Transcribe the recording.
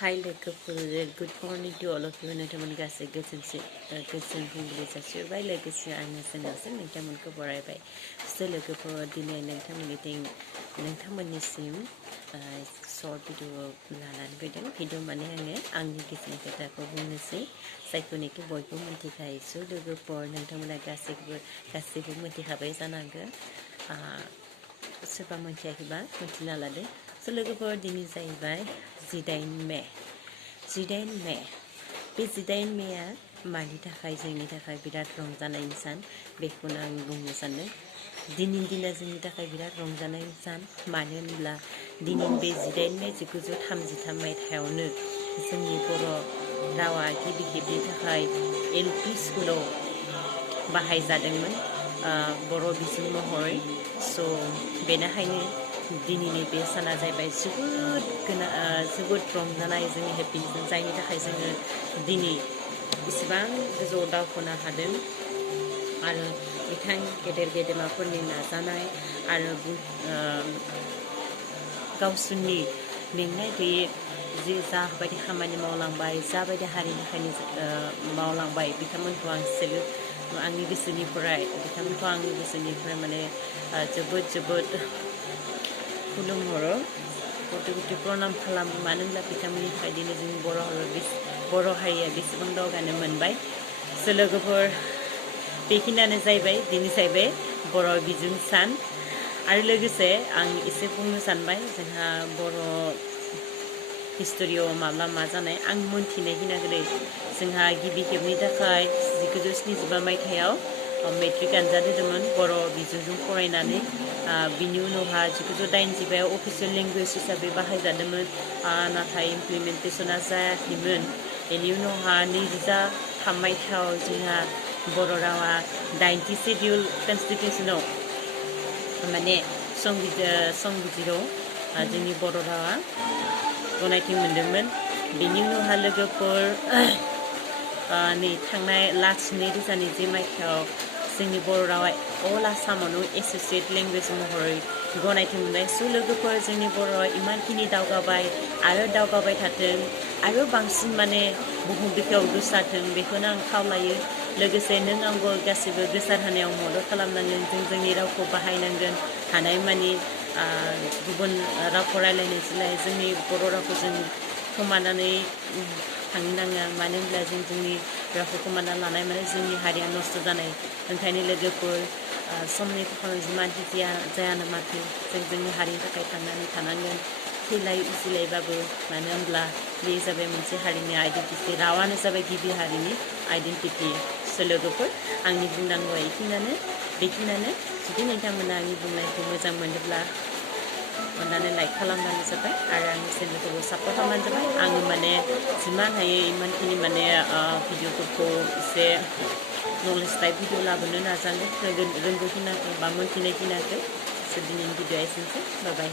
Hi, good morning to all of you. Nonton gase goजोन फुंबिलि जासिहरबाय लोगोसे आङो जोंनावसो नोंथांमोनखौ बरायबाय लोगोफोर दिनै नोंथांमोननिसिम शर्ट भिडिअ लानानै फैदों भिडिअ माने आङो आंनि गोसोनि खोथाखौ बुंनोसै जायखौनोखि बयबो मिन्थिखायो लोगोफोर नोंथांमोना गासैबो मिन्थिखाबाय जानांगौ सोरबा मिन्थियाखैबा मिन्थिना लादो लोगोफोर दिनै जाहैबाय 18 मे बे 18 मेआ मानि थाखाय जोंनि थाखाय बिराद रंजानायनि सान बेखौनो आं बुंनो सानदों दिनैनि दिना जोंनि थाखाय बिराद रंजानायनि सान मानो होनब्ला दिनै बे 18 मे 1933 मायथाइयावनो जोंनि बर' रावा गिबि खेबनि थाखाय एलपि स्कुलाव बाहायजादोंमोन बर' बिजों महरै बेनिखायनो दिनैनि बे साना जाहैबाय जोबोद रंजानाय जोंनि हेपिनेस जायनि थाखाय जोङो दिनै इसेबां गोजौआव दावखोनो हादों आरो बिथां गेदेमाफोरनि नाजानाय आरो गावसोरनि मेंनाय गैयै जे जाबायदि खामानि मावलांबाय जाबायदि हारिनि थाखायनो मावलांबाय बिथांमोनखौ आं आंनि गोसोनिफ्राय माने जोबोद खुलुमहरो गुटि प्रनाम खालामो मानो होनब्ला बिथांमोननि थाखाय दिनै जोंनि बर' हारिया बेसेबां दावगानो मोनबाय लोगोफोर बेखिनियानो जाहैबाय दिनै जाहैबाय बर' बिजों सान आरो लोगोसे आं एसे बुंनो सानबाय जोंहा बर' हिस्ट'रियाव माब्ला मा जानाय आं मोनथिनायखिनिखौ जोंहा गिबि खेबनि थाखाय 1975 मायथाइयाव मेट्रिक आनजाद होदोंमोन बर' बिजोंजों फरायनानै बिनि उनावहा 1985 अफिसियेल लेंगुवेज हिसाबै बाहायजादोंमोन नाथाय इमप्लिमेन्टेसना जायाखैमोन बेनि उनावहा 2003 मायथाइयाव जोंहा बर' रावा 9थि शेड्युल कनस्टिटिउसनाव माने संबिजिराव जोंनि बर' रावा गनायथि मोनदोंमोन बेनि उनावहा लोगोफोर नै थांनाय लास्ट 2020 मायथाइयाव जोंनि बर' रावा अल आसामावनो एस'सियेट लेंगुवेज महरै गनायथि मोनबाय लोगोफोर जोंनि बर'आ इमानखिनि दावगाबाय आरो दावगाबाय थाथों आरो बांसिन माने बुहुम बिखायाव गोसारथों बेखौनो आं खावलायो लोगोसे नों आंबो गासैबो गोसार होनायाव मदद खालामनांगोन जोंनि रावखौ बाहायनांगोन हानायमानि गुबुन रावखौ रायलायनो सोलाय जोंनि बर' रावखौ जों खोमानानै थांनो नाङा मानो होनब्ला जोंनि रावखौ खोमाना लानाय माने जोंनि हारिया नस्थ' जानाय ओंखायनो लोगोफोर समनि थाखाय जिमानखि जायानो माथो जों जोंनि हारिनि थाखाय थांनानै थानांगोन थैलाय उजिलायबाबो मानो होनब्ला बे जाबाय मोनसे हारिनि आइडेन्टिटि रावानो जाबाय गिबि हारिनि आइडेन्टिटि लोगोफोर आंनि बुंनांगौआ बेखिनियानो जुदि नोंथांमोना आंनि बुंनायखौ मोजां मोनोब्ला अन्नानै लाइक खालामबानो जाबाय आरो आंनि चेनेलखौबो सापर्ट खालामबानो जाबाय आङो माने जिमान हायो इमानखिनि माने भिडिअफोरखौ एसे नलेज टाइप भिडिअ लाबोनो नाजागोन रोंगौखिनिखौ बा मोनथिनायखिनिखौ दिनैनि भिडिअआ एसेनोसै बाय